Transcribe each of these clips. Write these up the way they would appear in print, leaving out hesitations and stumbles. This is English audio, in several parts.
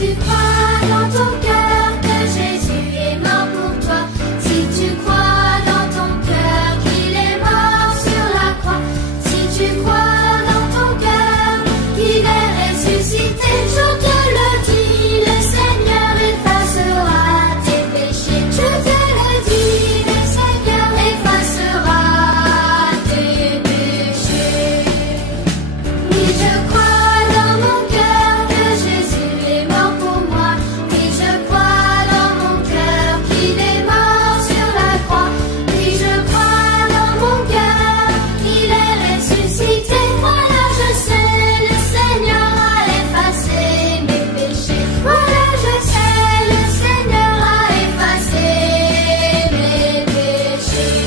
tu crois dans ton cœur que Jésus est mort pour toi, si tu crois dans ton cœur qu'il est mort sur la croix, si tu crois dans ton cœur qu'il est ressuscité, je te le dis, le Seigneur effacera tes péchés. Je te le dis, le Seigneur effacera tes péchés. Oui, je crois dans mon cœur que Jésus est mort pour moi. Oui, je crois dans mon cœur qu'il est mort sur la croix. Oui, je crois dans mon cœur qu'il est ressuscité. Voilà, je sais, le Seigneur a effacé mes péchés. Voilà, je sais, le Seigneur a effacé mes péchés.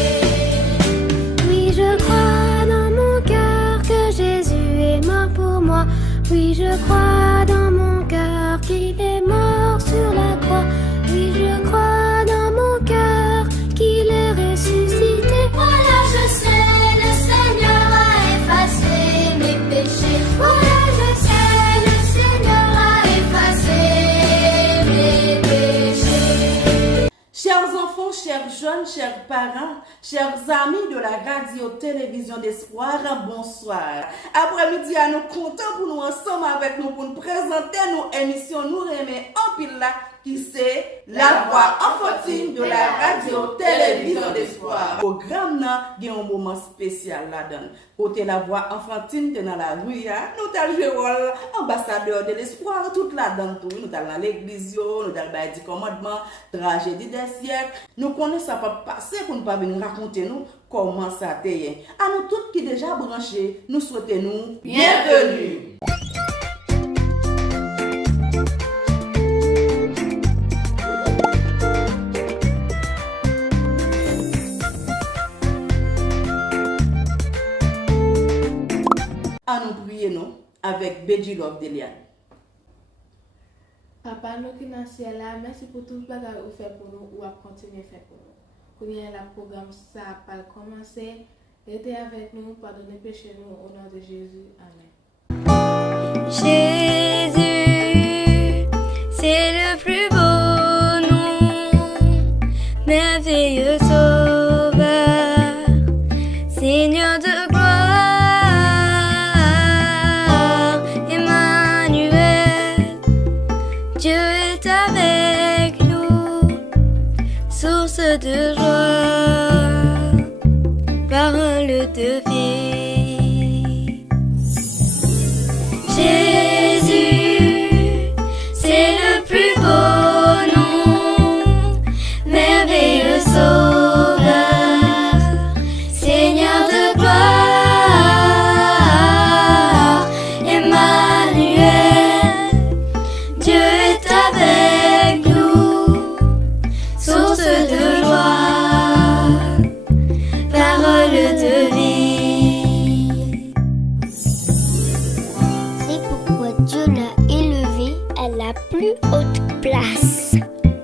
Oui, je crois dans mon cœur que Jésus est mort pour moi. Oui, je crois dans mon cœur qu'il est mort sur la croix. Oui, je crois dans mon cœur qu'il est ressuscité. Voilà, je sais, le Seigneur a effacé mes péchés. Voilà, je sais, le Seigneur a effacé mes péchés. Chers enfants, chers jeunes, chers parents, chers amis de la radio-télévision d'Espoir, bonsoir. Après-midi, nous comptons pour nous ensemble avec nous pour nous présenter nos émissions, nous remet en pile là, qui c'est la voix enfantine de la radio-télévision d'Espoir. Le programme là, il y a un moment spécial là-dedans. Côté la voix enfantine, dans la rue, nous avons joué le rôle ambassadeur de l'espoir, toute là-dedans. Nous avons dans l'église, nous avons le 10 commandements, tragédie des siècles. Nous connaissons ça pas passer pour ne pas venir raconter nous comment ça a été. À nous tous qui déjà branchés, nous souhaitons nous bienvenue. À nous prier nous avec Beji Love Delian. Papa, nous qui dans le ciel là, merci pour tout ce que vous avez fait pour nous ou à continuer à faire pour nous. Pour y aller le programme, ça va commencer. Aidez avec nous, pardonnez péché nous au nom de Jésus. Amen. Jésus, c'est le plus beau nom, merveilleux sauveur, Seigneur de gloire, Emmanuel, Dieu est avec nous, source de joie, parole de vie. Jésus, c'est le plus beau nom, merveilleux sauveur, Seigneur de gloire, Emmanuel, Dieu est avec nous, source de joie, parole de vie. C'est pourquoi Dieu l'a élevé à la plus haute place.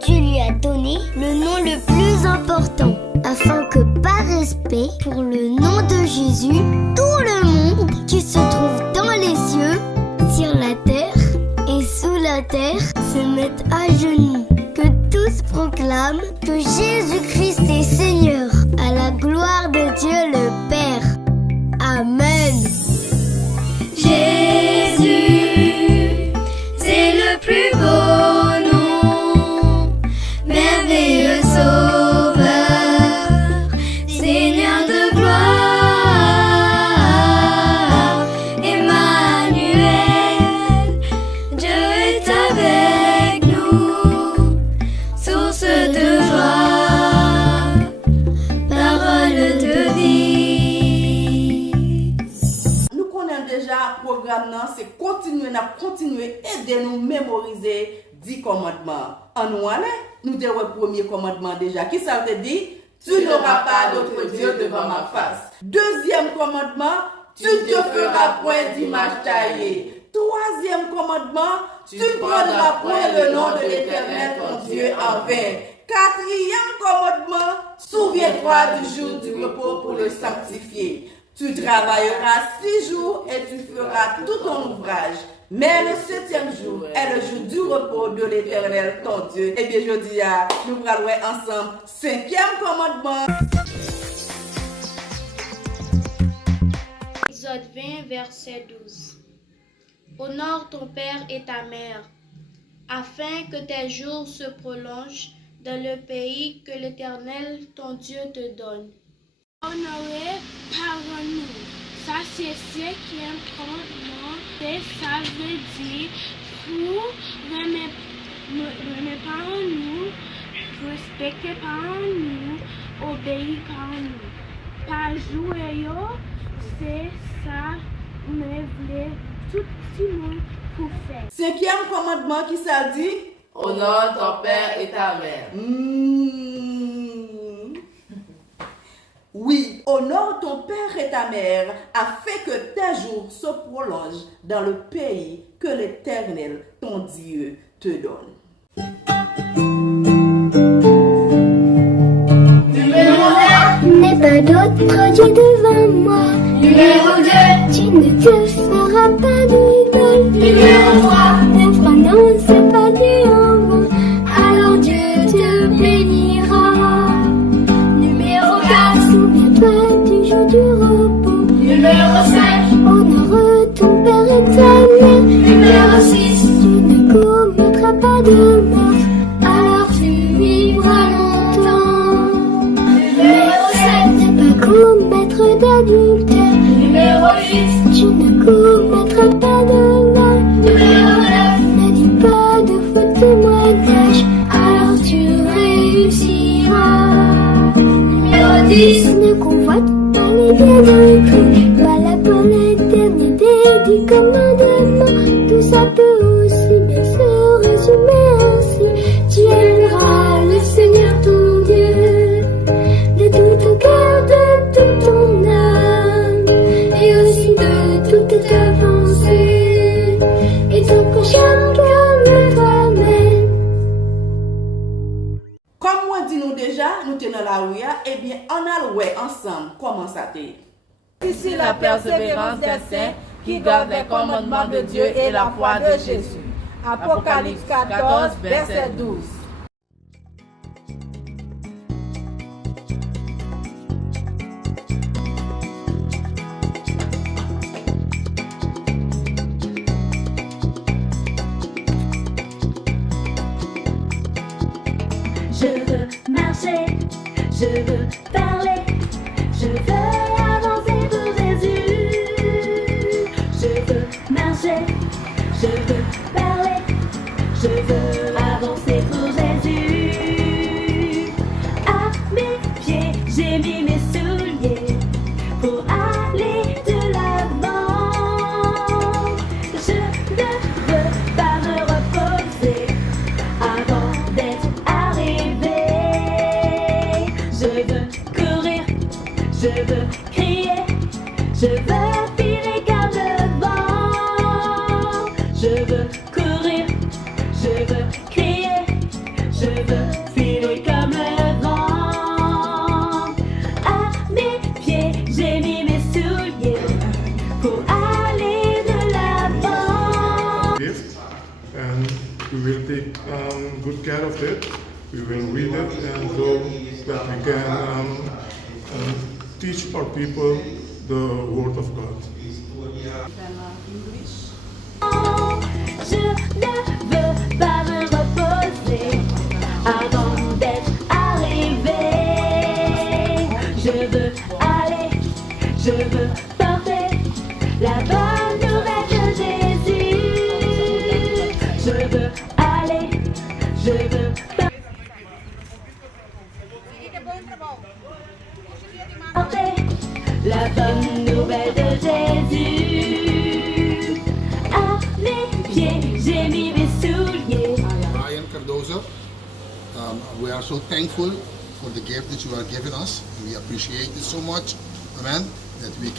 Dieu lui a donné le nom le plus important, afin que par respect pour le nom de Jésus, tout le monde qui se trouve dans les cieux, sur la terre et sous la terre se mette à genoux. Que tous proclament que Jésus-Christ est Seigneur, à la gloire de Dieu le Père. Amen. Jésus, c'est le plus beau nom, merveilleux sauveur, Seigneur de gloire, Emmanuel, Dieu est avec nous, source de joie, parole de vie. Nous connaissons déjà le programme, c'est continuer, aider nous mémoriser 10 commandements. En nous allez, nous avons le premier commandement déjà. Qui ça te dit? Tu n'auras pas d'autre Dieu devant ma face. Deuxième commandement, tu ne te feras point d'image taillée. Troisième commandement, tu ne prendras point le nom de l'Éternel ton Dieu en vain. Quatrième commandement, souviens-toi du jour du repos pour le sanctifier. Tu travailleras 6 jours et tu feras tout ton ouvrage. Mais le 7e jour est le jour du repos de l'Éternel, ton Dieu. Eh bien, je dis, nous allons voir ensemble 5e commandement. Exode 20, verset 12. Honore ton père et ta mère, afin que tes jours se prolongent dans le pays que l'Éternel, ton Dieu, te donne. Honorer parents-nous. Ça, c'est 5e commandement. Et ça veut dire pour aimer parents-nous, respecter parents-nous, obéir parents-nous. Pas jouer, c'est ça, mais voulez tout le monde pour faire. 5e commandement qui ça dit? Honore ton père et ta mère. Oui, honore ton père et ta mère afin que tes jours se prolongent dans le pays que l'Éternel, ton Dieu, te donne. Numéro 1. N'aie pas d'autre Dieu devant moi. Numéro 2. Tu ne te feras pas d'idole. Numéro 3. Ne prononce pas du en vain, alors Dieu te bénira. Numéro 4. Souviens-toi du jour du repos. Numéro 5. Honore ton père et ta mère. Numéro 6. Tu ne commettras pas de meurtre, alors tu vivras longtemps. Numéro 7. Ne pas commettre d'adultère. Numéro 8. Tu ne commettras pas de vol. Numéro 9. Ne dis pas de faux témoignages, alors tu réussiras. Numéro 10. Ne convoite pas les biens d'autrui, voilà pour l'éternité du commandement. Tout ça peut aussi bien se résumer ainsi. Tu aimeras le Seigneur ton Dieu de tout ton cœur, de toute ton âme, et aussi de toute ta pensée, et ton prochain comme toi-même. Comme moi dit nous déjà, nous tenons dans la rue, eh bien, on a le ouais ensemble. Comment ça t'est? Ici la persévérance des saints qui gardent les commandements de Dieu et la foi de Jésus. Apocalypse 14, verset 12. Je veux marcher, je veux parler, je veux avancer pour Jésus. Je veux marcher, je veux parler, je veux avancer pour Jésus. À mes pieds, j'ai mis mes souliers pour aller de l'avant. Je ne veux pas me reposer avant d'être arrivé. Je veux courir, je veux crier, je veux filer comme le vent. Je veux courir, je veux crier, je veux filer comme le vent. À mes pieds, j'ai mis mes souliers pour aller de l'avant. Gift, and we will take good care of it. We will read it and so that we can teach our people the Word of God. Je ne veux pas me reposer avant d'être arrivé. Je veux aller, je veux porter la bonne nouvelle de Jésus. Je veux aller, je veux porter la bonne nouvelle de Jésus. À mes pieds, j'ai mis mes souliers. Ryan Cardozo, we are so thankful for the gift that you are giving us. We appreciate it so much, amen, that we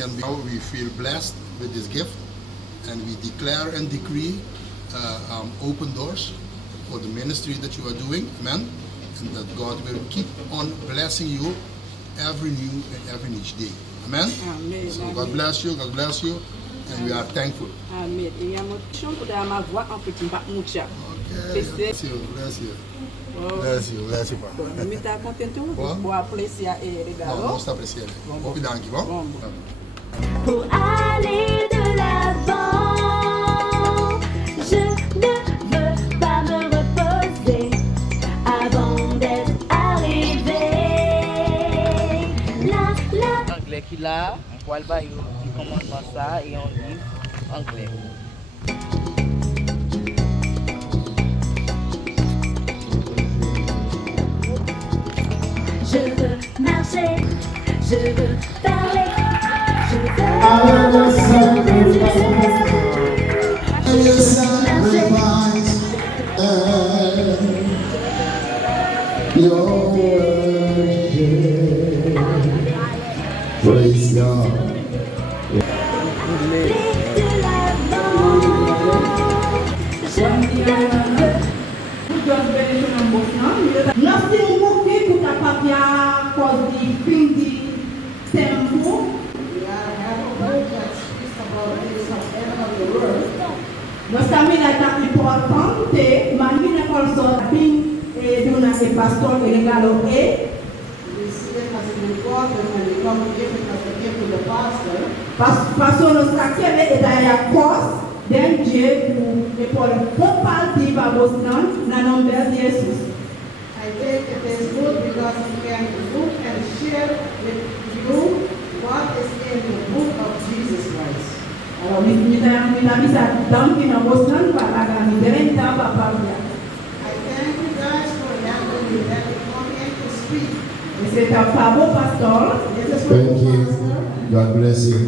feel blessed with this gift, and we declare and decree open doors for the ministry that you are doing, amen, and that God will keep on blessing you every new and every each day, amen. Amen. So God bless you, and we are thankful. Amen. E mi amotishon pou da ma voix en petit pas moucha. Okay. Bless you. Bless you, pa. Bom, mi tá contente Bom. por apreciar ele regalo. Vamos apreciar. Vamos pedir aqui, bom? Pour aller de l'avant, je ne veux pas me reposer avant d'être arrivé. Anglais qui là, on voit le baillot qui commence par ça et on livre anglais. Je veux marcher, je veux parler, je veux Praise God. Nós temos um motivo para papiar causa de fim de tempo. Nós também é importante, mas não só bem de uma pastor que regalou pastor nós está querendo dar a costa dentro de por compartilhar para você na nome de Jesus. I think it is good because we can look and share with you what is in the book of Jesus Christ. Alors, nous avons mis ça dans le Boston pour la gamme de l'État pour parler. I thank you guys for allowing me that to come in to speak. C'est un pavo pasteur. Thank you. God bless you.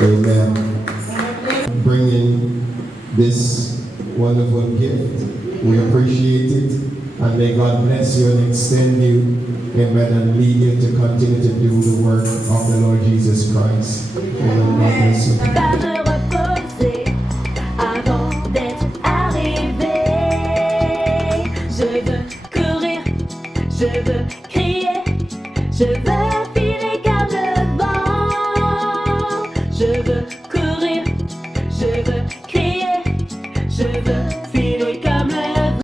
Amen. Bringing this wonderful gift. We appreciate it. And may God bless you and extend you. Amen. And lead you to continue to do the work of the Lord Jesus Christ. Amen. God bless you. pas me reposer avant d'être arrivé. Je veux courir, je veux crier, je veux filer comme le vent. Je veux courir, je veux crier, je veux filer comme le vent.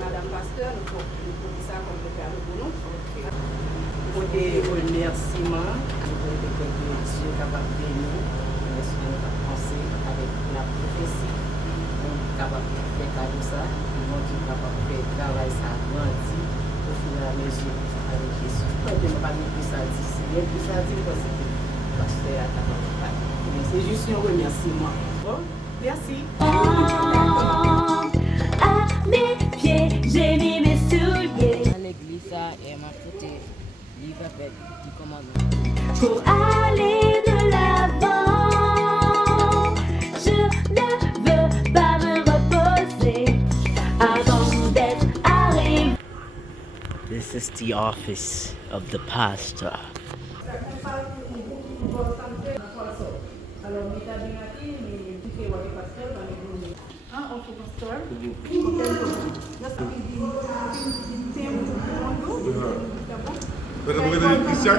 Madame Pasteur, nous faisons ça comme le Père pour nous. Pour des remerciements, pour des Dieu capable de nous, merci de nous penser avec la prophétie, capable de faire comme ça, nous sommes capables de faire travail ça grandi au fur et à mesure avec Jésus. Quand je ne pas plus ça d'ici, il y a plus ça dit parce que le pasteur est capable de faire. C'est juste un remerciement. Bon, merci. À mes pieds, j'ai mis mes souliers. À l'église, ça, et m'a foutu livre avec qui commande. Pour aller de l'avant, je ne veux pas me reposer avant d'être arrivé. This is the office of the pastor.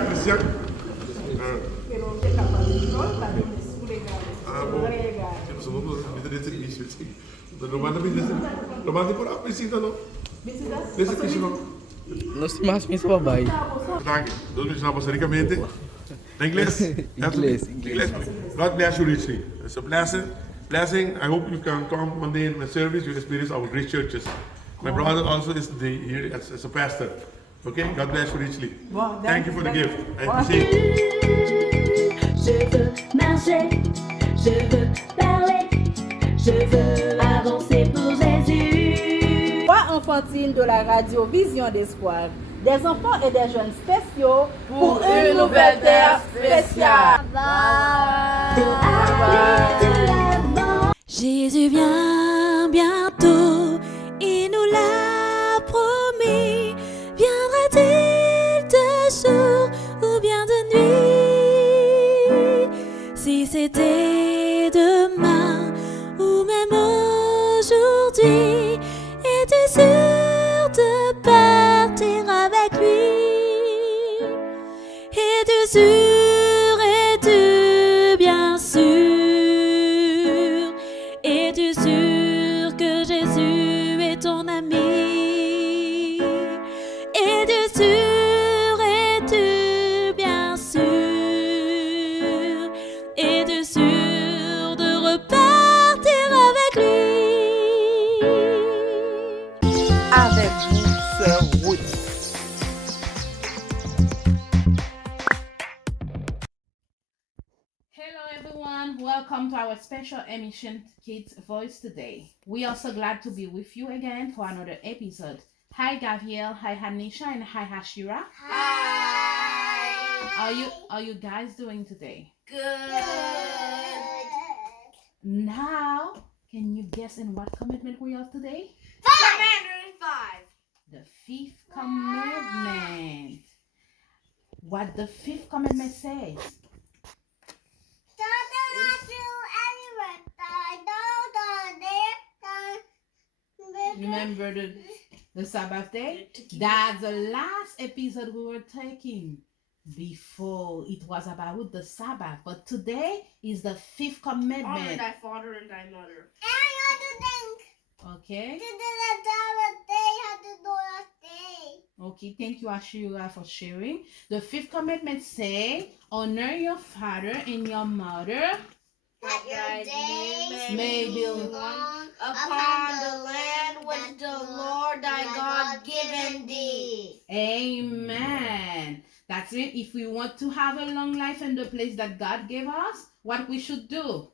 Cristian. Ah, bom. Não manda por lá, precisa não. Desse aqui, não. Nós temos mais para baixo. Danke. Du bist noch basicamente. English? English. God bless you richly. It's a blessing. I hope you can come one day in my service. You experience our great churches. My brother also is here as a pastor. Okay? God bless you richly. Thank you for the gift. I appreciate it. Je veux marcher, je veux parler, je veux avancer pour Jésus. Voix enfantine de la radio Vision d'Espoir. Des enfants et des jeunes spéciaux pour une nouvelle terre spéciale. Jésus vient bientôt, il nous l'a promis. Viendra-t-il de jour ou bien de nuit? Si c'était demain ou même aujourd'hui. sûr, es-tu bien sûr? Es-tu sûr que Jésus est ton ami? Es-tu sûr, es-tu bien sûr? Es-tu sûr de repartir avec lui? Avec vous, Sœur Ruth. Hello everyone, welcome to our special emission Kids Voice today. We are so glad to be with you again for another episode. Hi Gabriel, hi Hanisha, and hi Hashira. Hi. Are you guys doing today? Good. Now, can you guess in what commitment we are today? 5. The fifth commandment. What the fifth commandment says? Remember the Sabbath day? That's the last episode we were taking. Before it was about the Sabbath, but today is the fifth commandment. Honor thy father and thy mother. Okay. Okay, thank you Ashura for sharing. The fifth commandment say, honor your father and your mother. That your days may be long upon the land which the Lord thy God given thee. Amen. That's it. If we want to have a long life in the place that God gave us, what we should do?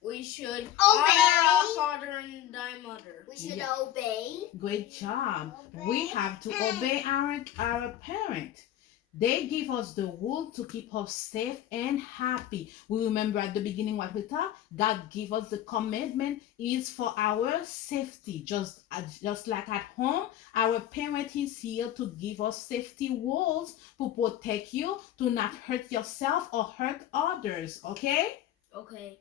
We should Obey. honor our father and thy mother. We should Yeah. obey. Great job. We have to obey our parent. They give us the rule to keep us safe and happy. We remember at the beginning what we thought. God give us the commitment is for our safety. Just like at home, our parent is here to give us safety rules to protect you, to not hurt yourself or hurt others. Okay? Okay.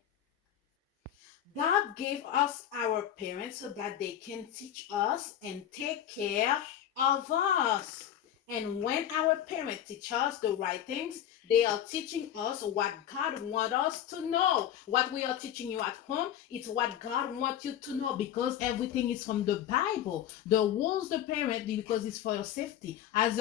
God gave us our parents so that they can teach us and take care of us. And when our parents teach us the right things, they are teaching us what God wants us to know. What we are teaching you at home, it's what God wants you to know, because everything is from the Bible. The rules the parent, because it's for your safety. As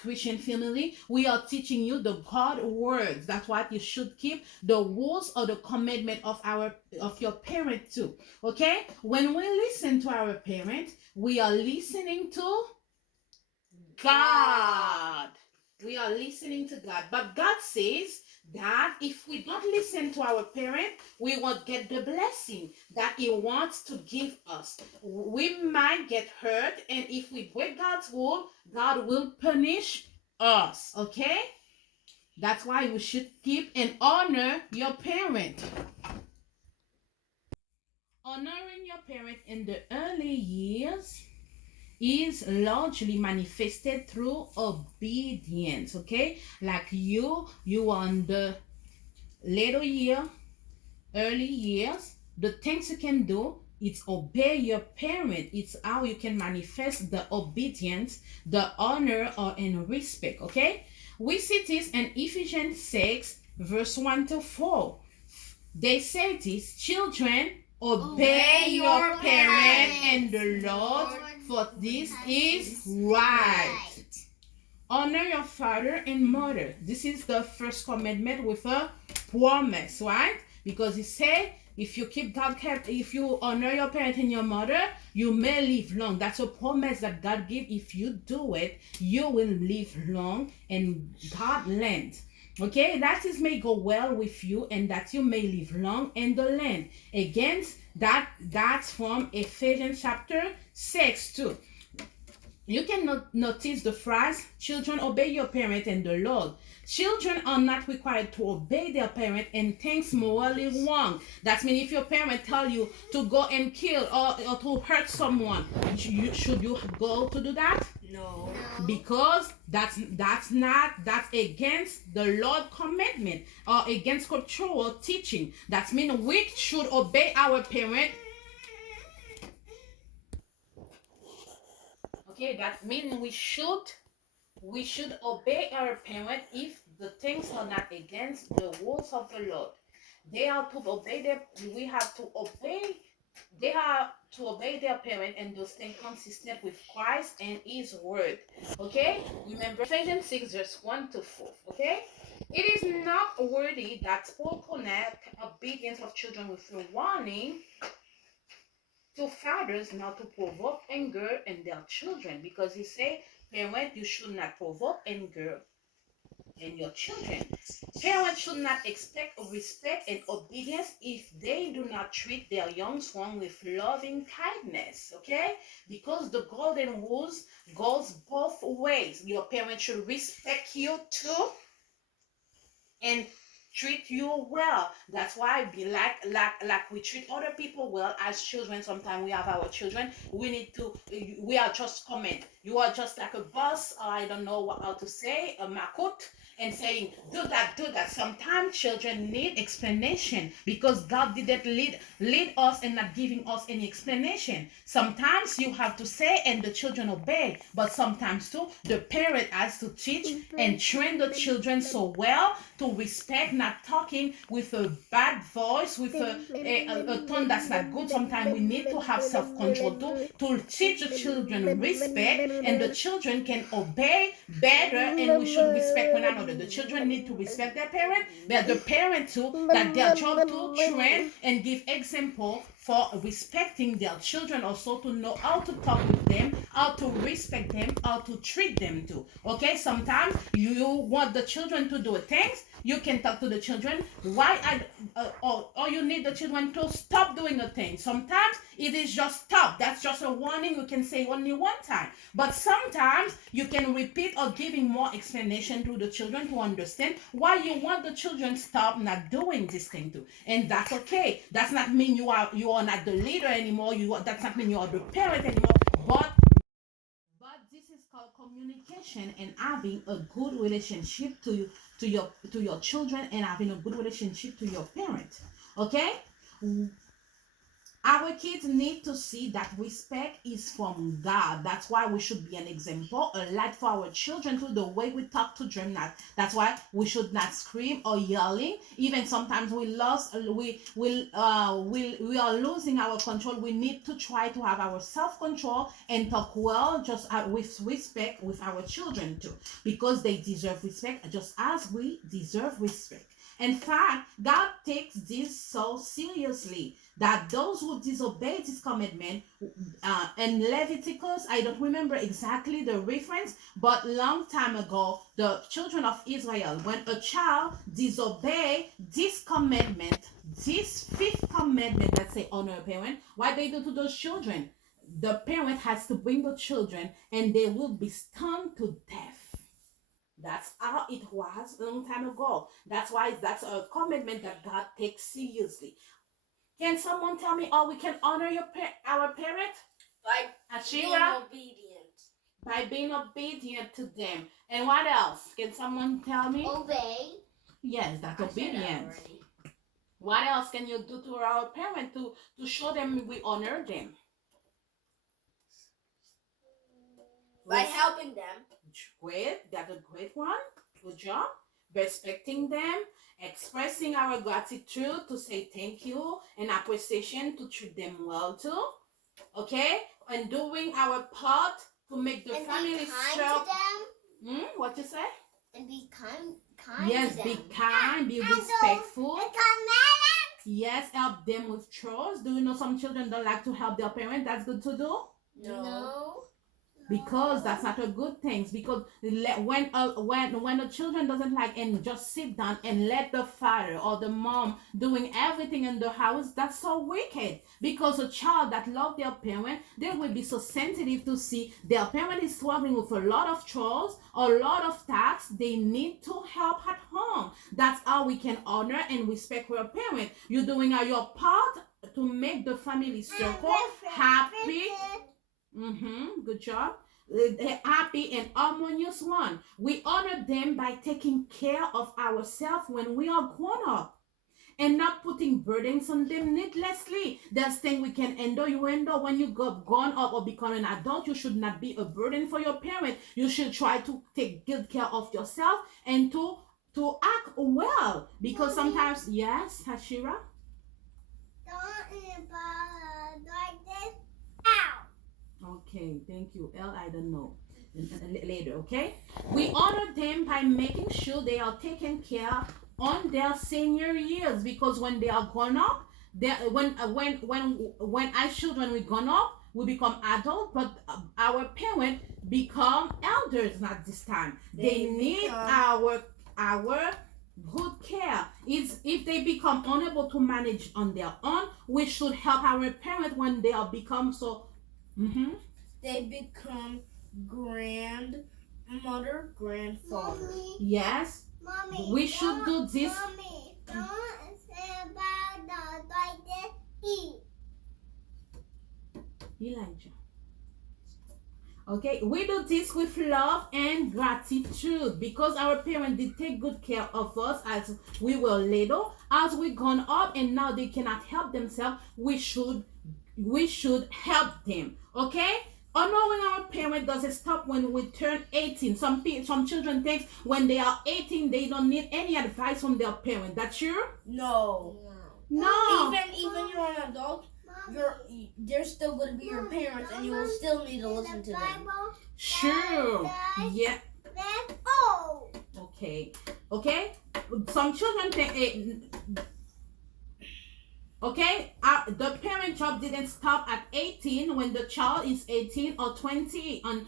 Christian family, we are teaching you the God words. That's what you should keep, the rules or the commandment of your parent too. Okay? When we listen to our parent, we are listening to God. We are listening to God. But God says that if we don't listen to our parent, we won't get the blessing that He wants to give us. We might get hurt, and if we break God's rule, God will punish us. Okay? That's why we should keep and honor your parent. Honoring your parent in the early years is largely manifested through obedience. Okay, like you on the early years, the things you can do, it's obey your parent. It's how you can manifest the obedience, the honor, or in respect. Okay, we see this in Ephesians 6 verse 1-4. They say this: children, obey your parent and the Lord, for this is right. Honor your father and mother. This is the first commandment with a promise, right? Because He said, if you honor your parent and your mother, you may live long. That's a promise that God gives. If you do it, you will live long and God land. Okay, that is may go well with you, and that you may live long in the land. Again, that's from Ephesians chapter 6 too. You can notice the phrase, children, obey your parent and the Lord. Children are not required to obey their parent and things morally wrong. That means if your parent tell you to go and kill or to hurt someone, should you go to do that? No. Because that's against the Lord commandment or against scriptural teaching. That means we should obey our parent. Okay, that means we should we should obey our parents if the things are not against the rules of the Lord. They are to obey them. We have to obey. They are to obey their parent and to stay consistent with Christ and His word. Okay? Remember Ephesians 6 verse 1 to 4. Okay? It is not worthy that Paul connect obedience of children with a warning to fathers not to provoke anger in their children, because he say, parent, you should not provoke anger in your children. Parents should not expect respect and obedience if they do not treat their young ones with loving kindness, okay? Because the golden rules goes both ways. Your parents should respect you too and treat you well. That's why be like we treat other people well as children. Sometimes we have our children. We need to. We are just comment. You are just like a boss. Or I don't know what how to say a makut and saying do that, do that. Sometimes children need explanation because God didn't lead us and not giving us any explanation. Sometimes you have to say and the children obey, but sometimes too the parent has to teach and train the children so well to respect, not talking with a bad voice, with a tone that's not good. Sometimes we need to have self-control to teach the children respect, and the children can obey better, and we should respect one another. The children need to respect their parent, but the parent too, that their job to train and give example for respecting their children, also to know how to talk with them, how to respect them, how to treat them too. Okay, sometimes you want the children to do things, you can talk to the children or you need the children to stop doing a thing. Sometimes it is just stop. That's just a warning. You can say only one time, but sometimes you can repeat or giving more explanation to the children to understand why you want the children stop not doing this thing too. And that's okay. That's not mean you are not the leader anymore. That's not mean you are the parent anymore. But this is called communication and having a good relationship to your children and having a good relationship to your parents. Okay? Our kids need to see that respect is from God. That's why we should be an example, a light for our children to the way we talk to them. That's why we should not scream or yelling. Even sometimes we are losing our control. We need to try to have our self-control and talk well, just with respect with our children too, because they deserve respect just as we deserve respect. In fact, God takes this so seriously that those who disobey this commandment, in Leviticus, I don't remember exactly the reference, but long time ago, the children of Israel, when a child disobey this commandment, this fifth commandment that say honor a parent, what they do to those children? The parent has to bring the children and they will be stoned to death. That's how it was a long time ago. That's why that's a commitment that God takes seriously. Can someone tell me how we can honor our parents? By being obedient. By being obedient to them. And what else? Can someone tell me? Obey. Yes, that's obedience. What else can you do to our parents to show them we honor them? By helping them. Great, that's a great one. Good job. Respecting them, expressing our gratitude to say thank you and appreciation to treat them well too. Okay? And doing our part to make the family be kind sure. to them. What you say? And be kind Yes, to them. be kind, be respectful. Yes, help them with chores. Do you know some children don't like to help their parents? That's good to do? No. Because that's not a good thing. Because when the children doesn't like and just sit down and let the father or the mom doing everything in the house, that's so wicked. Because a child that love their parent, they will be so sensitive to see their parent is struggling with a lot of chores, a lot of tasks. They need to help at home. That's how we can honor and respect our parent. You're doing your part to make the family circle happy. Good job. Happy and harmonious one. We honor them by taking care of ourselves when we are grown up. and not putting burdens on them needlessly. There's things we can endure. You endure when you go gone up or become an adult. You should not be a burden for your parent. You should try to take good care of yourself and to act well, because sometimes, yes, Hashira. Okay, thank you. I don't know. Later, okay? We honor them by making sure they are taken care on their senior years, because when they are grown up, when as children we grown up, we become adult, but our parents become elders at this time. They need our good care. If they become unable to manage on their own, we should help our parents when they are become so. They become grandmother, grandfather. Mommy, Yes. Mommy, We should do this. Mommy, don't say about the like this. Elijah. Okay, we do this with love and gratitude, because our parents did take good care of us as we were little. As we gone up and now they cannot help themselves, we should help them. Okay? Honoring our parents doesn't stop when we turn 18. Some children think when they are 18 they don't need any advice from their parents. That's true? No. No. Even you're an adult, they're still going to be your parents, and you will still need to listen to them. Sure. Yeah. Okay. Okay. Some children think. Okay, the parent job didn't stop at 18 when the child is 18 or 20 on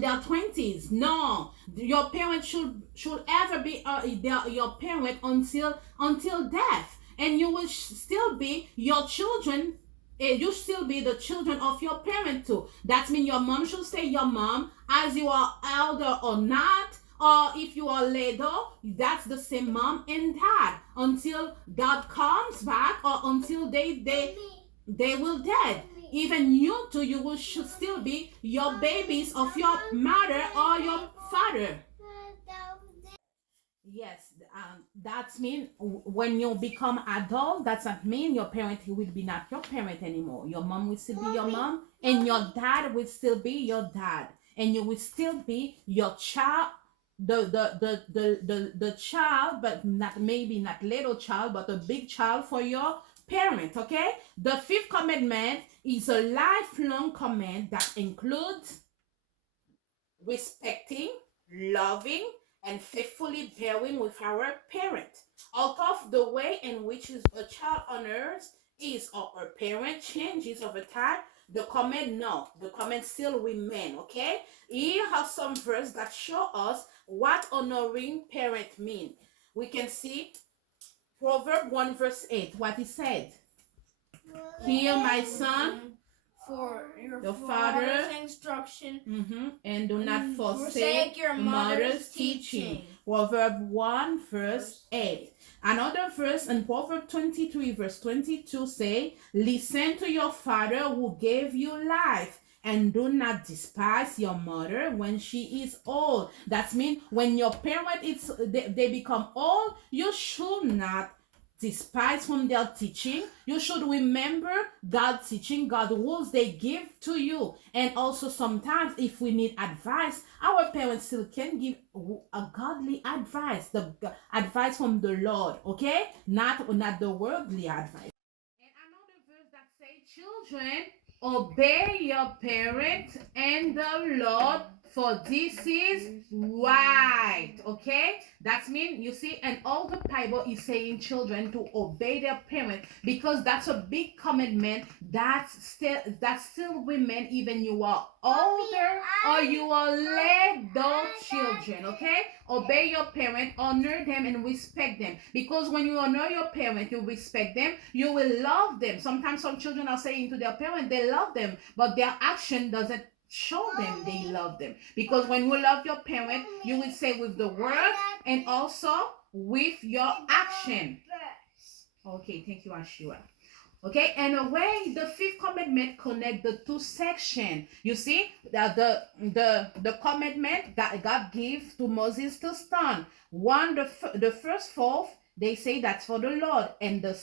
their 20s. No, your parent should ever be your parent until death, and you will still be your children. You still be the children of your parent too. That means your mom should stay your mom, as you are elder or not. Or if you are little, that's the same mom and dad until God comes back, or until they will dead. Even you too, you should still be your babies of your mother or your father. Yes, that means when you become adult, that's not mean your parent will be not your parent anymore. Your mom will still be your mom, and your dad will still be your dad, and you will still be your child. The child, but not little child, but a big child for your parent. Okay, the fifth commandment is a lifelong command that includes respecting, loving, and faithfully bearing with our parent. Although the way in which a child honors his or her parent changes over time, the command still remain. Okay, here are some verses that show us what honoring parent mean. We can see Proverbs 1 verse 8, what he said. Hear, my son, for your father's instruction, and do not forsake your mother's teaching. Proverbs 1 verse 8. Another verse in Proverbs 23 verse 22 say, listen to your father who gave you life, and do not despise your mother when she is old. That means when your parent they become old, you should not despise from their teaching. You should remember God's teaching, God's rules they give to you. And also sometimes if we need advice, our parents still can give a godly advice, the advice from the Lord, okay? Not the worldly advice. And another verse that say, children, obey your parents and the Lord, for this is right. Okay, that means, you see, and all the Bible is saying children to obey their parents, because that's a big commandment that still remain even you are older or you are little children. Okay, obey your parents, honor them and respect them, because when you honor your parents, you respect them, you will love them. Sometimes some children are saying to their parents they love them, but their action doesn't show them they love them. Because when you love your parent, you will say with the word and also with your action. Okay, thank you, Ashura. Okay, and a way the fifth commandment connect the two sections. You see that the commandment that God gave to Moses to stone. One, the first fourth they say that's for the Lord, and the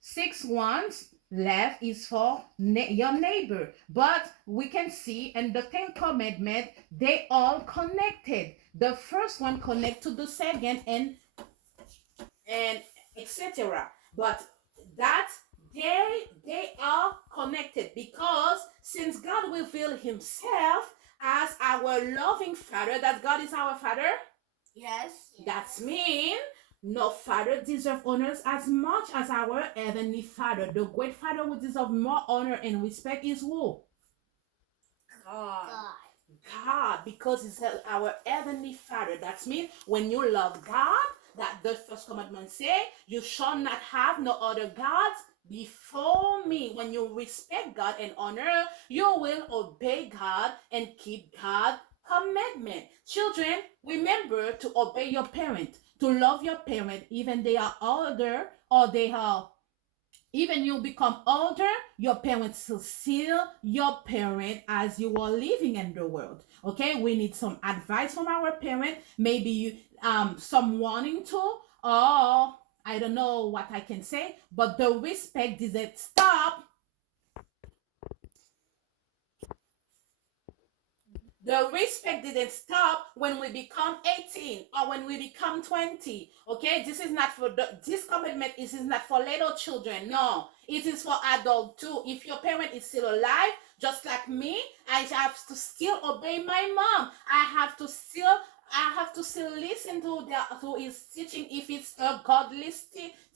6 ones left is for your neighbor. But we can see in the 10 commandments, they all connected. The first one connect to the second, and etc. But that they are connected, because since God revealed himself as our loving Father, that God is our Father. Yes. That means no father deserves honors as much as our heavenly Father. The great Father who deserves more honor and respect is who? God, because he's our heavenly Father. That means when you love God, that the first commandment say, you shall not have no other gods before me. When you respect God and honor, you will obey God and keep God's commandment. Children, remember to obey your parent, to love your parent, even they are older, or they are even you become older, your parents will still your parent as you are living in the world. Okay, we need some advice from our parent, maybe you some warning to, or I don't know what I can say, but the respect didn't stop. The respect didn't stop when we become 18 or when we become 20. Okay, this is not for this commitment. This is not for little children. No, it is for adults too. If your parent is still alive, just like me, I have to still obey my mom. I have to still listen to his teaching. If it's a godly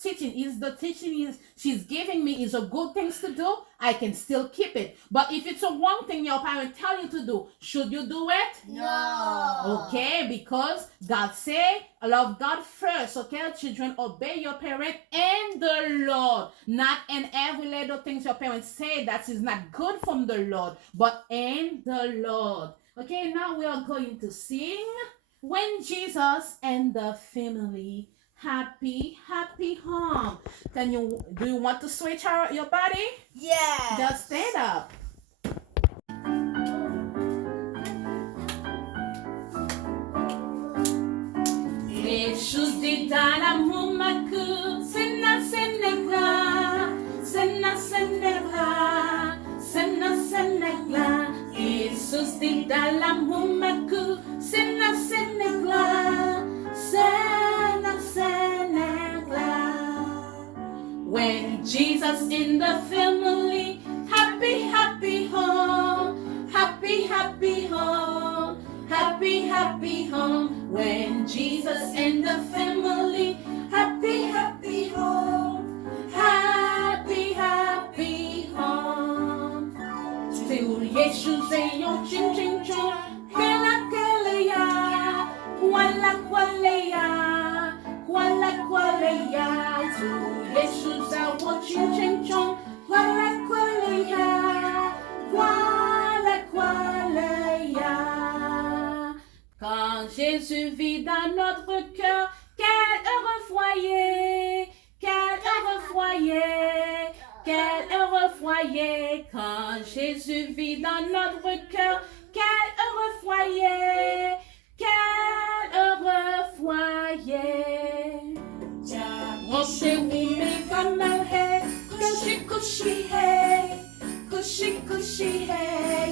teaching, is the teaching she's giving me is a good things to do, I can still keep it. But if it's a wrong thing your parent tell you to do, should you do it? No. Okay, because God say love God first. Okay, children, obey your parent and the Lord. Not in every little things your parents say that is not good from the Lord, but in the Lord. Okay, now we are going to sing When Jesus and the Family. Happy home. Do you want to switch your body? Yeah. Just stand up. Jesus dit à l'amour ma que Sena Jesus dit à l'amour ma que Sena When Jesus in the family, happy home, happy home, happy home. When Jesus in the family, happy home, happy home. Till Jesus say yon chin chin chon, keleya, kwaleya, till Jesus I want chin chin chon, kwaleya. Quand Jésus vit dans notre cœur, quel heureux foyer, quel heureux foyer, quel heureux foyer. Quand Jésus vit dans notre cœur, quel heureux foyer, quel heureux foyer. Moshe wime kamal hey, kushi hey, kushi hey,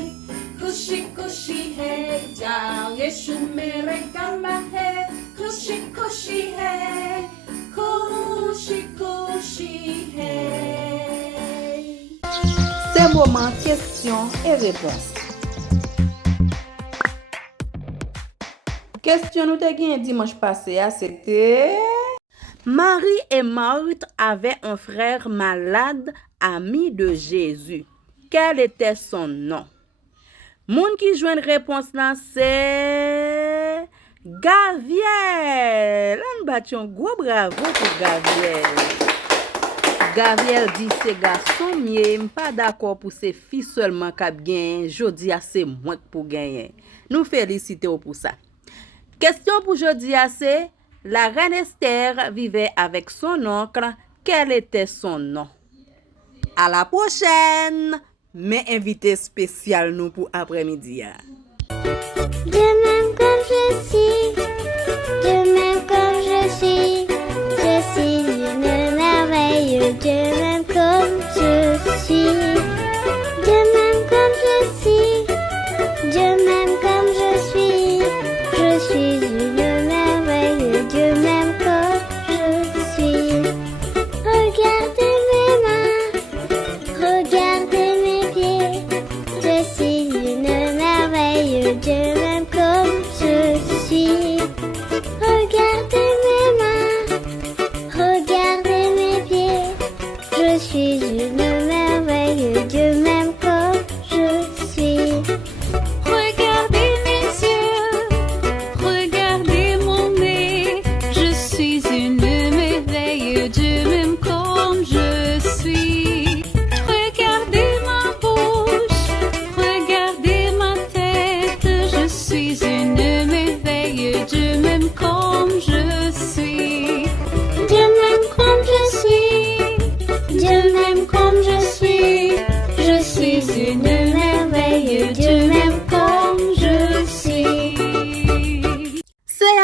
kushi hey. Jao Yeshu mere kama hey, kushi hey, kushi hey. C'est moment questions et réponses. Question nous te gagné dimanche passé, c'était Marie et Marthe avaient un frère malade, ami de Jésus. Quel était son nom? Moun qui joue une réponse là, c'est Gabriel. On bat un gros bravo pour Gabriel. Gabriel dit c'est garçon mieux, pas d'accord pour ses filles seulement qui gagnent. Jodi a c'est moins pour gagner. Nous félicitons pour ça. Question pour jodi a c'est la reine Esther vivait avec son oncle. Quel était son nom? À la prochaine! Mais invité spécial nous pour après-midi. De même comme je suis,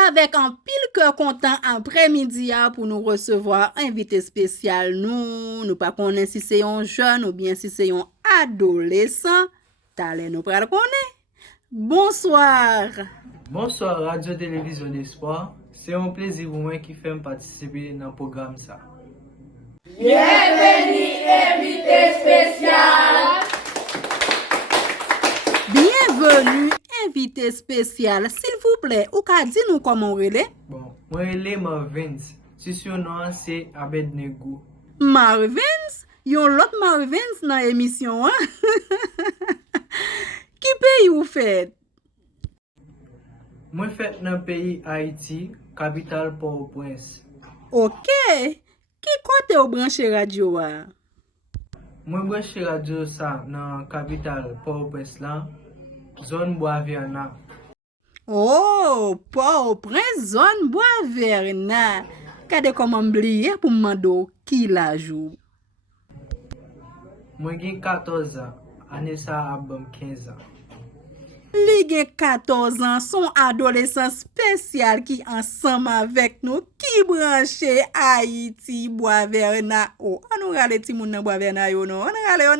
avec un pile cœur content après-midi pour nous recevoir invité spécial nous pas connaître si c'est un jeune ou bien si c'est un adolescent, t'allez nous pral connaître. Bonsoir. Bonsoir Radio Télévision d'Espoir. C'est un plaisir pour moi qui fait participer dans le programme ça. Bienvenue invité spécial. Bienvenue invité spécial. S'il vous plaît, ou ka di nous comment on relè? Bon, moi relè Marvins. Si son nom c'est Abednego. Marvins? Yon lot Marvins dans émission hein? Qui pays ou fait? Moi fait dans le pays Haïti, capitale Port-au-Prince. OK. Qui côté ou branché radio a? Moi branché radio ça dans capitale Port-au-Prince là, zone Boisverna. Oh, Port-au-Prince, zone Boisverna. Kade comment m'blier pour m'mando qui la joue? Moi j'ai 14 ans, année ça a 15 ans. Li gen 14 ans, son adolescent spécial qui ensemble avec nous, qui branché Haïti, Boisverna. Oh, on nous rale ti moun nan Boisverna yo non. On rale yo,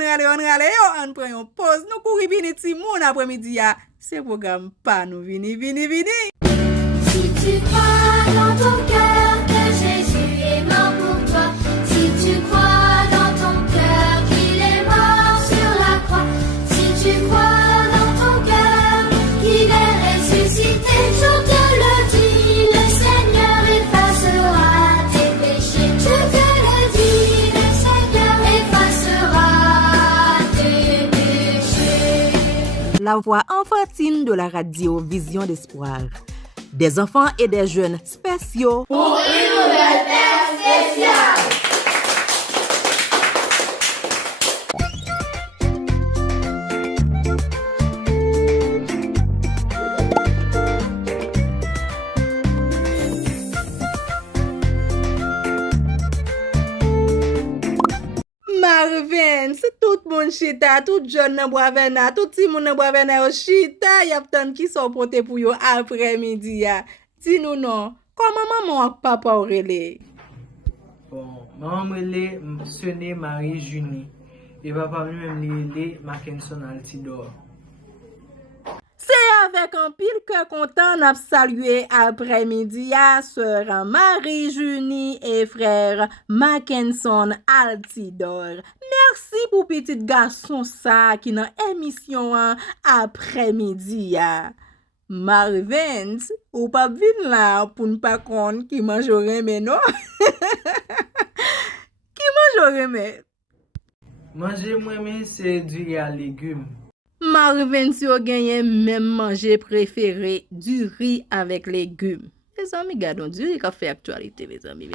on prend yon pause. Nous couri vini ti moun après-midi ya. C'est programme pas nous vini. Si tu crois dans ton cœur que Jésus est mort pour toi, si tu crois dans ton cœur qu'il est mort sur la croix, si tu crois dans ton cœur qu'il est ressuscité, je te le dis, le Seigneur effacera tes péchés. Je te le dis, le Seigneur effacera tes péchés. La voix enfantine de la radio Vision d'Espoir. Des enfants et des jeunes spéciaux Pour une nouvelle ère spéciale. Marvin, c'est tout moun chita, tout jeune nan Boisverna, tout ti moun nan Boisverna yo chita, y ap tan ki son pote pou yo après-midi ya. Dis-nous non, comment maman ak papa ou relè? Bon, maman relè sonné Marie Junie et papa même relè Mackinson Altidor. C'est avec un pile que content n'a salué après-midi à sœur Marie-Junie et frère Mackinson Altidor. Merci pour petit garçon ça qui dans émission après-midi ya. Marvin, ou pas vin là pour ne pas connaître qui mange mais non? Qui mange mais? Manger moi-même c'est du riz à légumes. Marvin si yo genyen même manger préféré du riz avec légumes. Les amis, gardons du riz qui fait actualité, mes amis.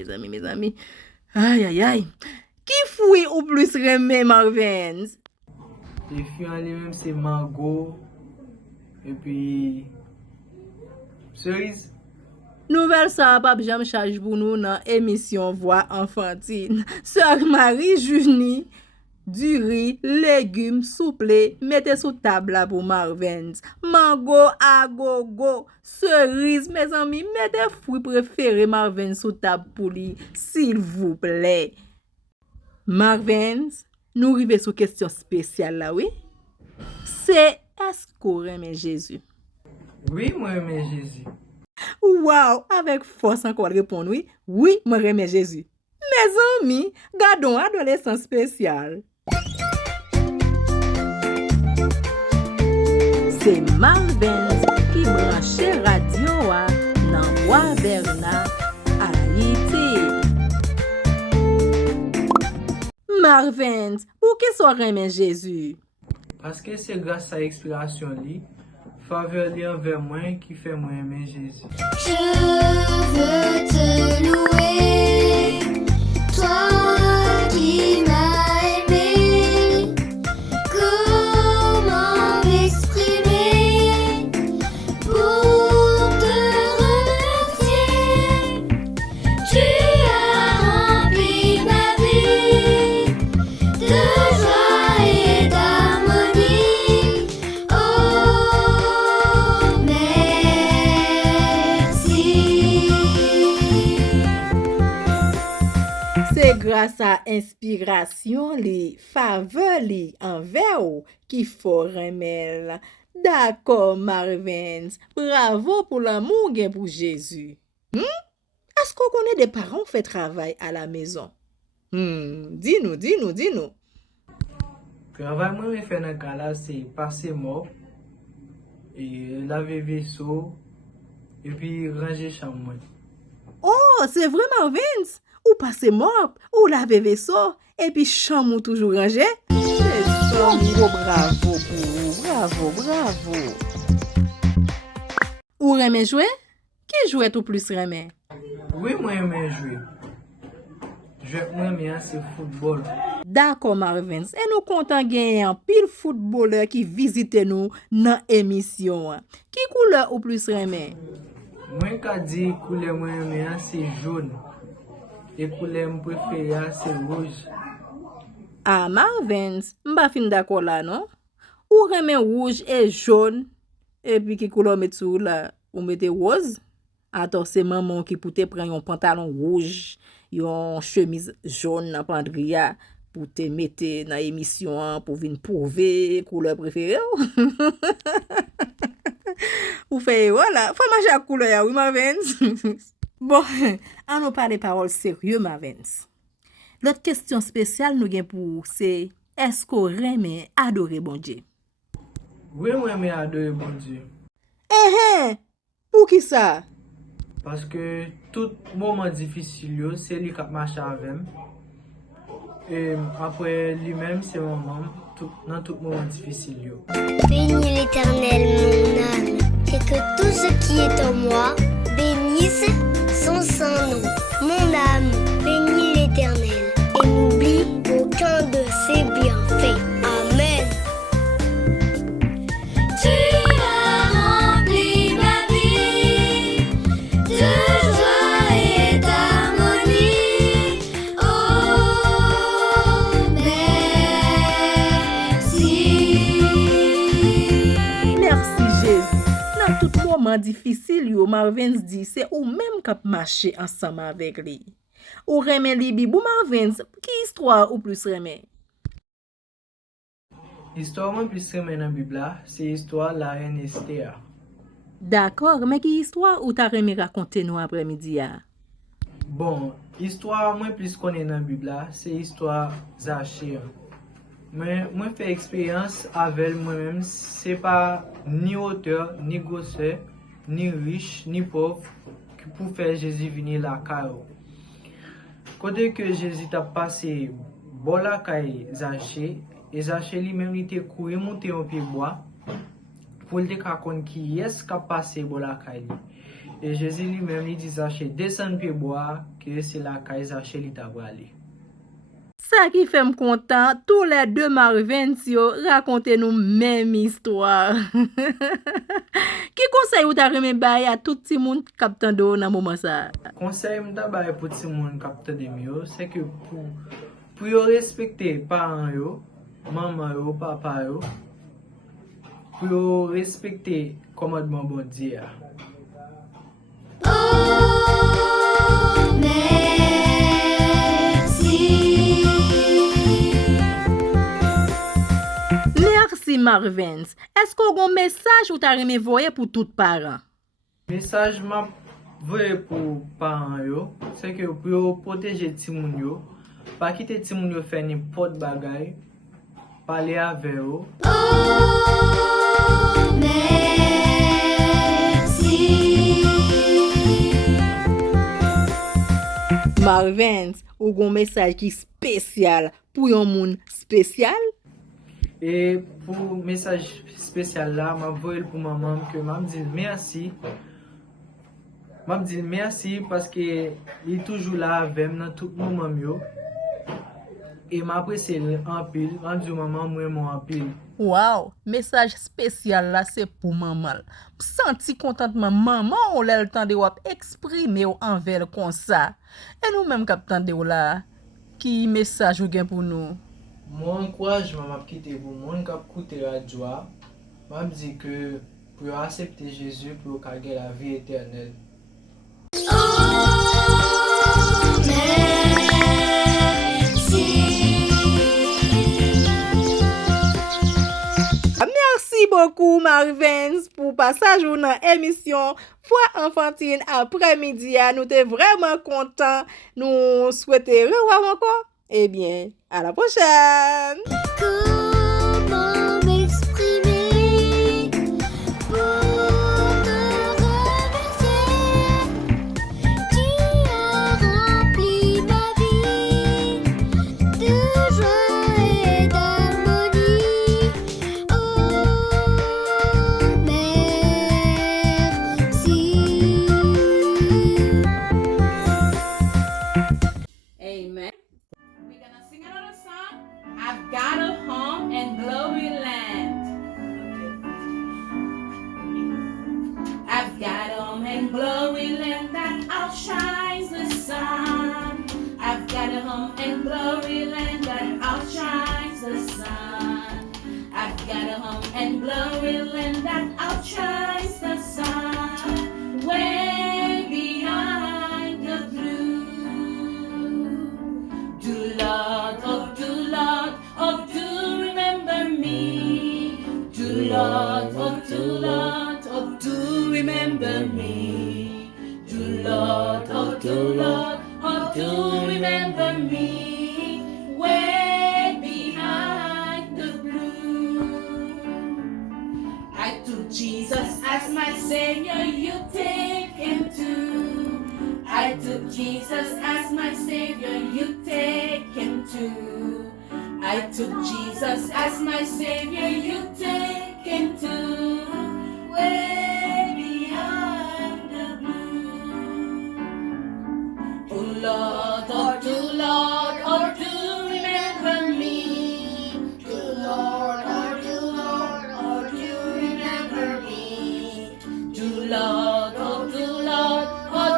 Aïe. Qui fouille ou plus remè Marvin? Les fruits en lui-même c'est mango et puis cerise. Nouvelle ça pas jamais charge pour nous dans émission Voix enfantine. Sœur Marie-Junie, du riz, légumes, souple, mettez sous table là pour Marvin. Mango à gogo, cerise, mes amis, mettez fruits préférés Marvin sous table pour lui, s'il vous plaît. Marvin, nous arrivons sur question spéciale là, oui? C'est est-ce qu'on aime Jésus? Oui, moi j'aime Jésus. Wow, avec force encore répondre oui. Oui, moi j'aime Jésus. Mes amis, gardons adolescent spécial. C'est Marvin qui branche radio dans Boisverna, Haïti. Marvin, pour qui soit aimé Jésus? Parce que c'est grâce à l'expiration li, faveur li envers moi qui fait moi aimer Jésus. Je veux te louer, toi qui m'as aimé. Comment m'exprimer pour te remercier? Tu as rempli ma vie de joie et d'harmonie. Oh, merci. grâce à inspiration li, faveur li envers ou qui faut remel. D'accord, Marvins. Bravo pour l'amour gen pour Jésus. Est-ce qu'on connaît des parents qui font travail à la maison? Dis-nous. Travail moi me fait dans cas là c'est passer mort et laver vaisseau et puis ranger chambre. Oh, c'est vrai, Marvins. Ou passe mop, ou lave vaisseau, et puis chambre toujours rangé. Bravo pour vous, bravo. Ou remen jouer? Qui jouait tout plus remen? Oui, moi j'aime jouer. Moi j'aime c'est football. D'accord, Marvins. Et nous comptons gagner un pile footballeur qui visite nous dans l'émission. Qui couleur ou plus remen? Moi ka di couleur moi j'aime c'est jaune. Et couleur préférée c'est rouge. Ah, Marvins, m'ba fin d'accord là, non? Ou remen rouge et jaune, et puis qui couleur met sous là, ou mettez rose? Attends, c'est maman qui pour te prendre un pantalon rouge, une chemise jaune dans pandria pour te mettre dans l'émission pour venir prouver couleur préférée. Ou fait voilà, faut manger à couleur, oui, Marvins. Bon, on nous parle des paroles sérieuses, Marvins. L'autre question spéciale nous gen pour c'est est-ce qu'on remet adorer bon Dieu? Oui, moi j'aime adorer bon Dieu. Pour qui ça? Parce que tout moment difficile, c'est lui qui marche avec moi. Et après lui-même, c'est mon maman dans tout moment difficile. Bénis l'Éternel, mon âme, et que tout ce qui est en moi bénisse son saint nom. Mon âme, bénis l'Éternel, et n'oublie aucun de ses bienfaits. Amen. Tu as rempli ma vie de joie et d'harmonie. Oh, merci. Merci Jésus. Dans tout moment difficile, yo Marvins dit c'est ou même qui marcher ensemble avec lui. Ou remet li Bibou Marvins, qui histoire ou plus remet? L'histoire moi plus remet dans la Bible, c'est l'histoire de la reine Esther. D'accord, mais qui histoire ou t'as remet raconter nous après-midi? Bon, l'histoire moi plus connaît dans la Bible, c'est l'histoire Zachée. Mais moi fait expérience avec moi-même, c'est pas ni auteur, ni grosseur, ni riche, ni pauvre qui pour faire Jésus venir la caille. Côté que Jésus a passé bon la caille Zachée, et Zachée lui-même il était couru monter au pied bois pour le raconter qui est-ce qui a passé bon la caille. Et Jésus lui-même il dit Zachée descend pied bois que c'est la caille Zachée il t'a aller. Ça qui fait me content, tous les deux Marvins yo raconter nous même histoire. Qui conseil ou t'a remet bay à tout ti moun k'ap tande dans moment ça? Conseil m'ta bay pour ti moun k'ap tande yo, c'est que pour yo respecter parents yo, maman yo, papa yo, pour yo respecter commandement bon Dieu. Merci Marvins. Est-ce qu'on a un message ou t'as remis voyer pour tout parents? Message m'a voyer pour parents yo, c'est que pour yo protéger ti moun yo, pas quitter ti moun yo faire n'importe bagay, parler avec yo. Marvins, ou gon message qui spécial pour yon moun spécial? Et pour message spécial là, m'a voyé pour maman que m'a dit merci. M'a dit merci parce que il est toujours là avec moi dans tout moment yo. Et m'a apprécié en pile, m'a dit maman moi en pile. Wow, message spécial là c'est pour maman. Senti contentement maman on l'a le temps de exprimer envers comme ça. Et nous même captant de là qui message ou gen pour nous? Mon encouragement m'a quitté pour monde qui écouter radio. M'a dit que pour accepter Jésus pour gagner la vie éternelle. beaucoup Marvins pour passage ou dans émission Foi enfantine après-midi. Nous t'es vraiment contents. Nous souhaitons revoir encore. Eh bien, à la prochaine. Comment m'exprimer pour te remercier? Tu as rempli ma vie de joie et d'harmonie. Oh, merci. Amen. We're gonna sing another song. I've got a home in glory land. I've got a home in glory land that outshines the sun. I've got a home in glory land that outshines the sun. I've got a home in glory land that outshines the sun. Way behind the blue. Do Lord, oh do remember me. Do Lord, oh do remember me. Do Lord, oh do remember me. Way behind the blue. I took Jesus as my Savior, you take him too. I took Jesus as my Savior, you take him too. I took Jesus as my Savior, you take him too. Way beyond the blue. Oh Lord, oh do remember me. Do Lord, oh do remember me. Do Lord, oh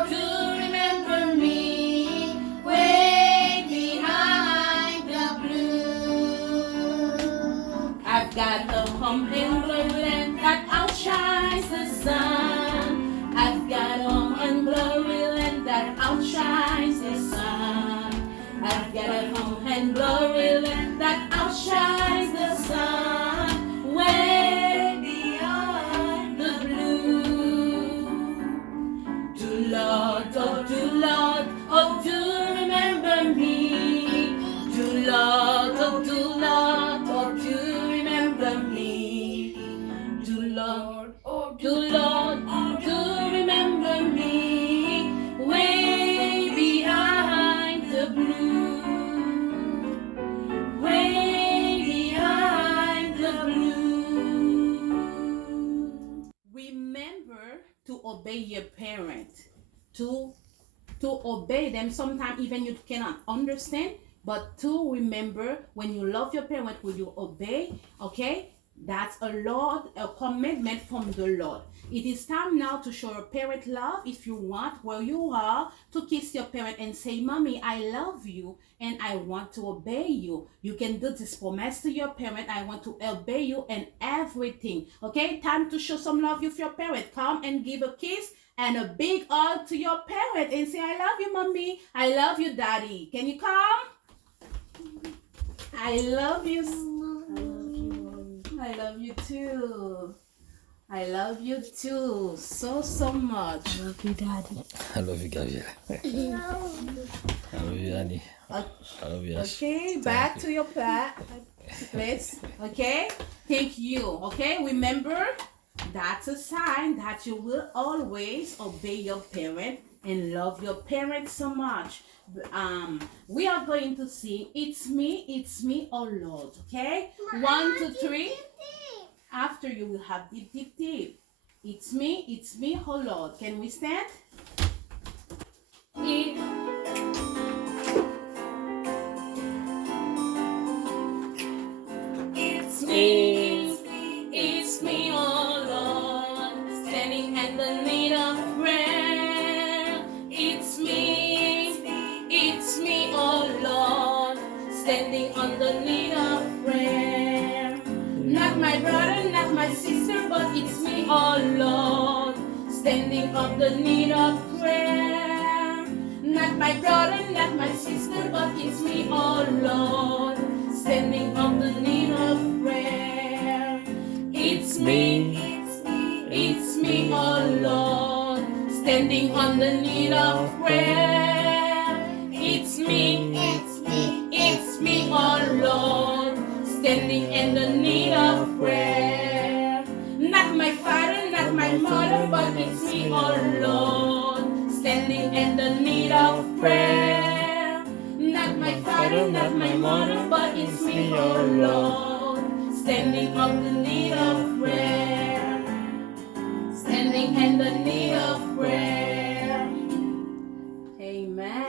do remember me. Way behind the blue. I've got a home in glory land that outshines the sun. I've got a home in glory land that outshines the sun. I've got a home in glory land that outshines the sun. Way beyond the blue. Do Lord, oh do remember me. Do Lord, oh do remember me. Do Lord, oh do remember me. Way behind the blue. Way behind the blue. Remember to obey your parent. To obey them. Sometimes even you cannot understand, but to remember when you love your parent, will you obey? Okay, that's a commitment from the Lord. It is time now to show your parent love. If you want, where you are, to kiss your parent and say, "Mommy, I love you and I want to obey you." You can do this promise to your parent. I want to obey you and everything. Okay, time to show some love with your parent. Come and give a kiss and a big hug to your parent and say, "I love you, Mommy. I love you, Daddy." Can you come? I love you. I love you too. I love you too so much. I love you, Daddy. I love you, Gabriel. I love you, Annie. I love you, Ash. Okay, back to your place. Okay, thank you. Okay, remember, that's a sign that you will always obey your parent and love your parents so much. We are going to sing "It's Me, oh Lord." Okay, 1, 2, 3. After you will have deep, deep, deep. It's me, oh Lord. Can we stand? It's me, oh Lord, standing in the need of prayer. It's me, oh Lord, standing on the need of prayer. Not my brother, not my sister, but it's me, oh Lord, standing on the need of prayer. Not my brother, not my sister, but it's me, oh Lord, standing on the need of prayer. It's me, oh Lord, standing on the need of prayer. It's me, oh Lord, standing in the need of prayer. Not my father, not my mother, but it's me, oh Lord, standing in the need of prayer. Not my father, not my mother, but it's me, oh Lord, standing on the need of prayer. Standing in the need of prayer. Amen.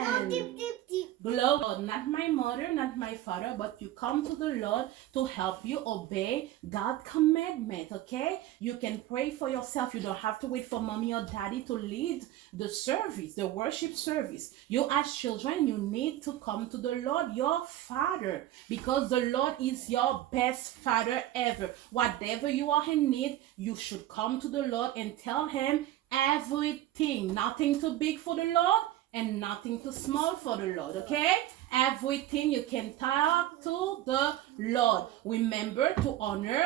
Glory, not my mother, not my father, but you come to the Lord to help you obey God's commandment, okay? You can pray for yourself. You don't have to wait for mommy or daddy to lead the service, the worship service. You as children, you need to come to the Lord, your Father, because the Lord is your best Father ever. Whatever you are in need, you should come to the Lord and tell him everything. Nothing too big for the Lord and nothing too small for the Lord, okay? Everything you can talk to the Lord. Remember to honor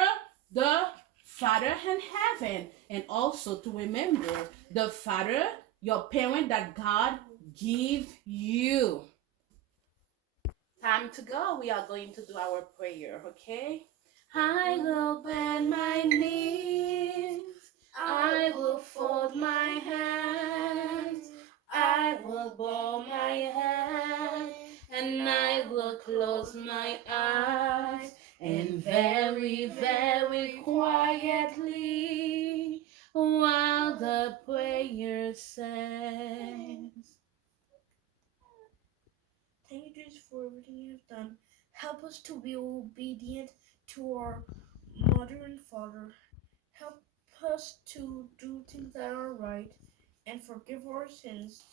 the Father in heaven, and also to remember the Father, your parent that God give you. Time to go. We are going to do our prayer, okay? I will bend my knees. I will fold my hands. I will bow my head, and I will close my eyes, and very, very quietly, while the prayer sings. Thank you, Jesus, for everything you have done. Help us to be obedient to our mother and father. Help us to do things that are right and forgive our sins.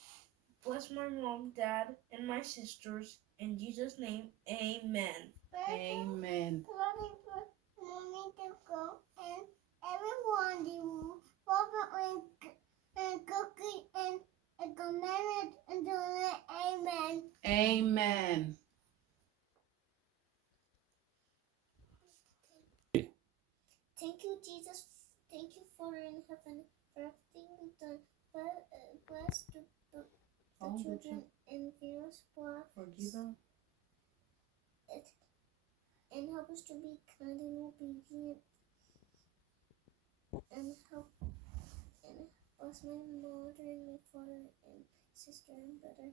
Bless my mom, dad, and my sisters. In Jesus' name, amen. Amen. Mommy to go and everyone you Papa and cookie and a commandment and amen. Amen. Thank you, Jesus. Thank you for in heaven for everything you've done. Bless the children and girls for Forgive them. it, and help us to be kind and obedient, and help bless my mother and my father and sister and brother.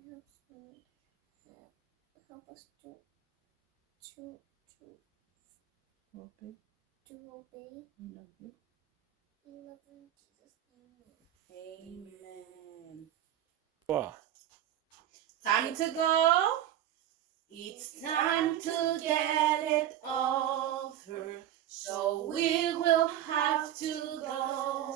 Help us to Okay. obey. We love you. We love you in Jesus' name. Amen. Wow. Time to go. It's time to get it over, so we will have to go.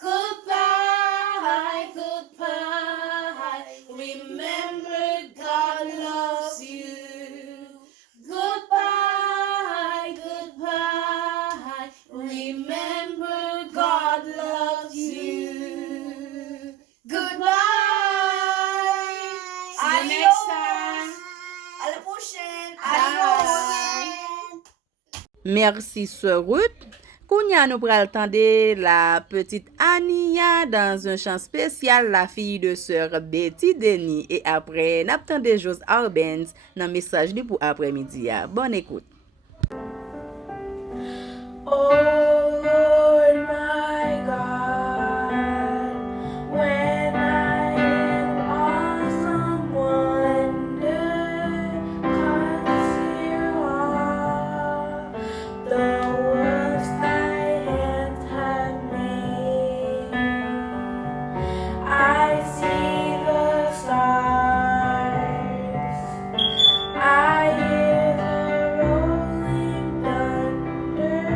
Goodbye, goodbye. Remember, God loves you. Goodbye, goodbye. Remember, God loves you. Goodbye. See you next time. À la prochaine. Bye. Merci, Sœur Ruth. Kounya nous pral tande la petite Ania dans un chant spécial, la fille de Sœur Betty Denis. Et après, n'attendez Jos Arbenz dans message li pour après-midi. Bonne écoute. Oh Lord my God, when I in awesome wonder consider all the works thy hands have made, I see the stars, I hear the rolling thunder.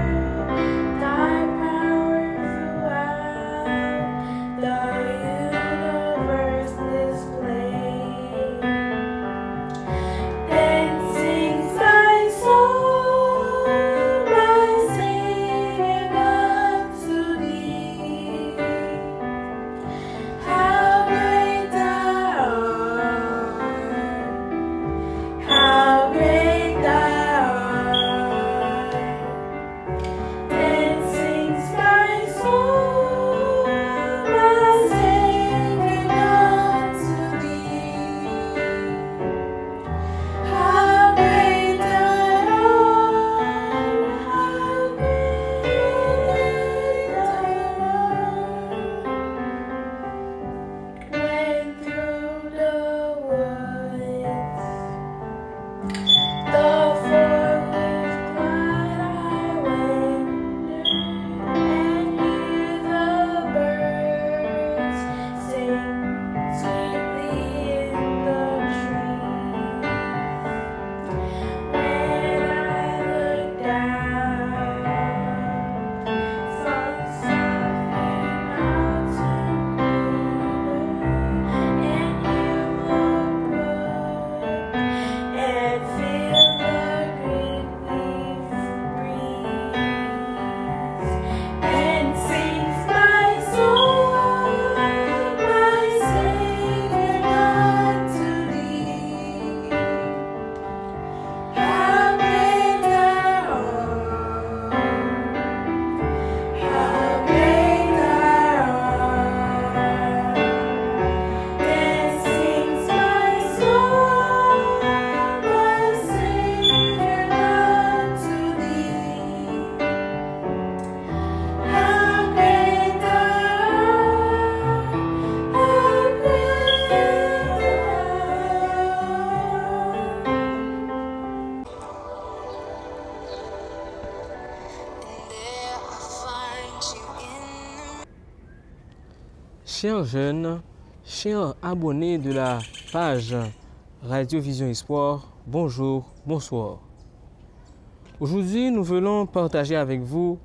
Chers jeunes, chers abonnés de la page Radio Vision Espoir, bonjour, bonsoir. Aujourd'hui, nous voulons partager avec vous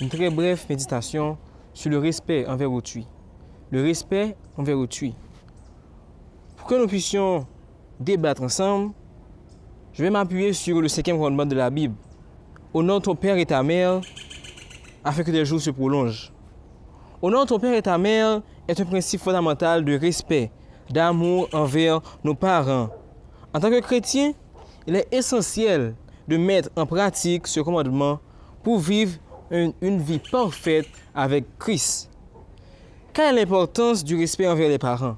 une très brève méditation sur le respect envers autrui. Le respect envers autrui. Pour que nous puissions débattre ensemble, je vais m'appuyer sur le 5e commandement de la Bible. Honore ton père et ta mère afin que tes jours se prolongent. Honore ton père et ta mère est un principe fondamental de respect, d'amour envers nos parents. En tant que chrétien, il est essentiel de mettre en pratique ce commandement pour vivre une vie parfaite avec Christ. Quelle est l'importance du respect envers les parents?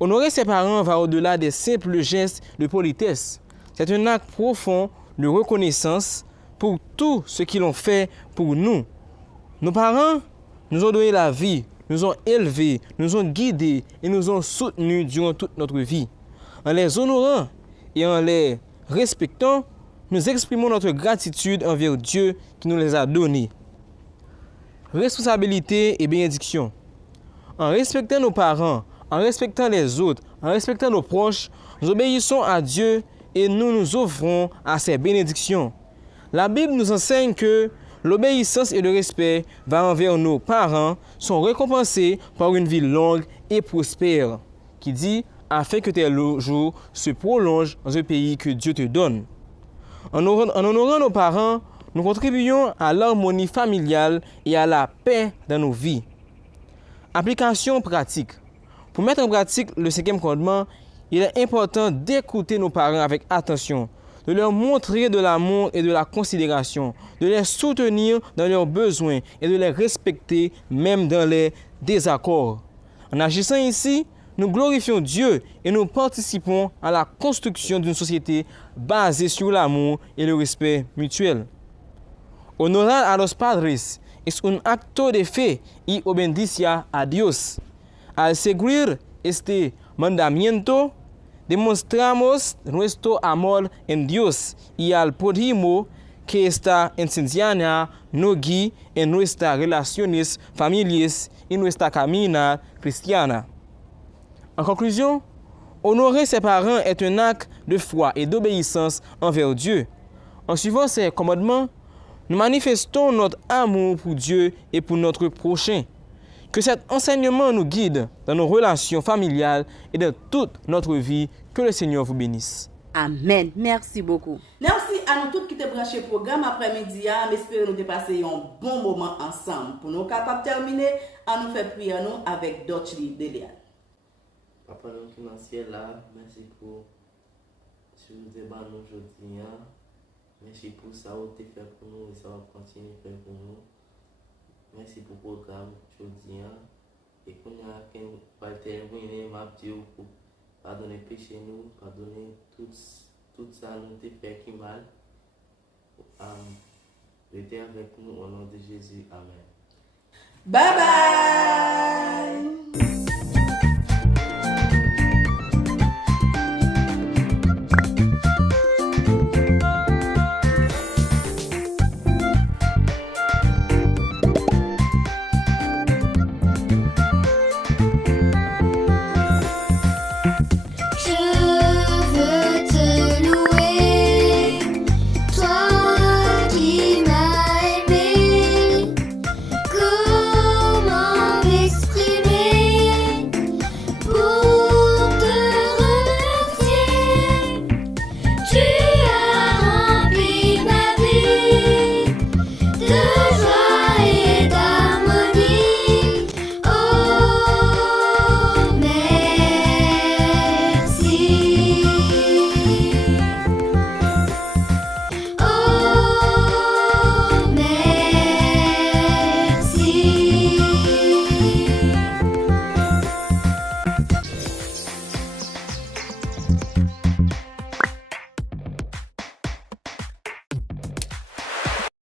Honorer ses parents va au-delà des simples gestes de politesse. C'est un acte profond de reconnaissance pour tout ce qu'ils ont fait pour nous. Nos parents nous ont donné la vie, nous ont élevés, nous ont guidés et nous ont soutenus durant toute notre vie. En les honorant et en les respectant, nous exprimons notre gratitude envers Dieu qui nous les a donnés. Responsabilité et bénédiction. En respectant nos parents, en respectant les autres, en respectant nos proches, nous obéissons à Dieu et nous nous offrons à ses bénédictions. La Bible nous enseigne que l'obéissance et le respect envers nos parents sont récompensés par une vie longue et prospère, qui dit « afin que tes jours se prolongent dans un pays que Dieu te donne ». En honorant nos parents, nous contribuons à l'harmonie familiale et à la paix dans nos vies. Application pratique. Pour mettre en pratique le 5e commandement, il est important d'écouter nos parents avec attention, de leur montrer de l'amour et de la considération, de les soutenir dans leurs besoins et de les respecter même dans les désaccords. En agissant ici, nous glorifions Dieu et nous participons à la construction d'une société basée sur l'amour et le respect mutuel. Honorar a los padres es un acto de fe y obediencia a Dios. Al seguir este mandamiento, demostramos nuestro amor en Dios y al prójimo que esta enseñanza nos guía en nuestras relaciones familiares y nuestra camina cristiana. En conclusion, honorer ses parents est un acte de foi et d'obéissance envers Dieu. En suivant ses commandements, nous manifestons notre amour pour Dieu et pour notre prochain. Que cet enseignement nous guide dans nos relations familiales et dans toute notre vie. Que le Seigneur vous bénisse. Amen. Merci beaucoup. Merci à nous tous qui te branché programme après-midi. J'espère nous de passer un bon moment ensemble. Pour nous capables de terminer, à nous faire prier nous avec Dotchli Delia. Papa, nous qui dans le ciel là, merci pour ce que nous débat aujourd'hui. Merci pour ça que tu fait pour nous et ça va continuer à faire pour nous. Merci pour le programme aujourd'hui. Et qu'on a qu'un terminer, m'a dit pour pardonner péché nous, pardonner tout ça nous te fait qui mal. Restez avec nous au nom de Jésus. Amen. Bye bye. Tu as rempli ma vie de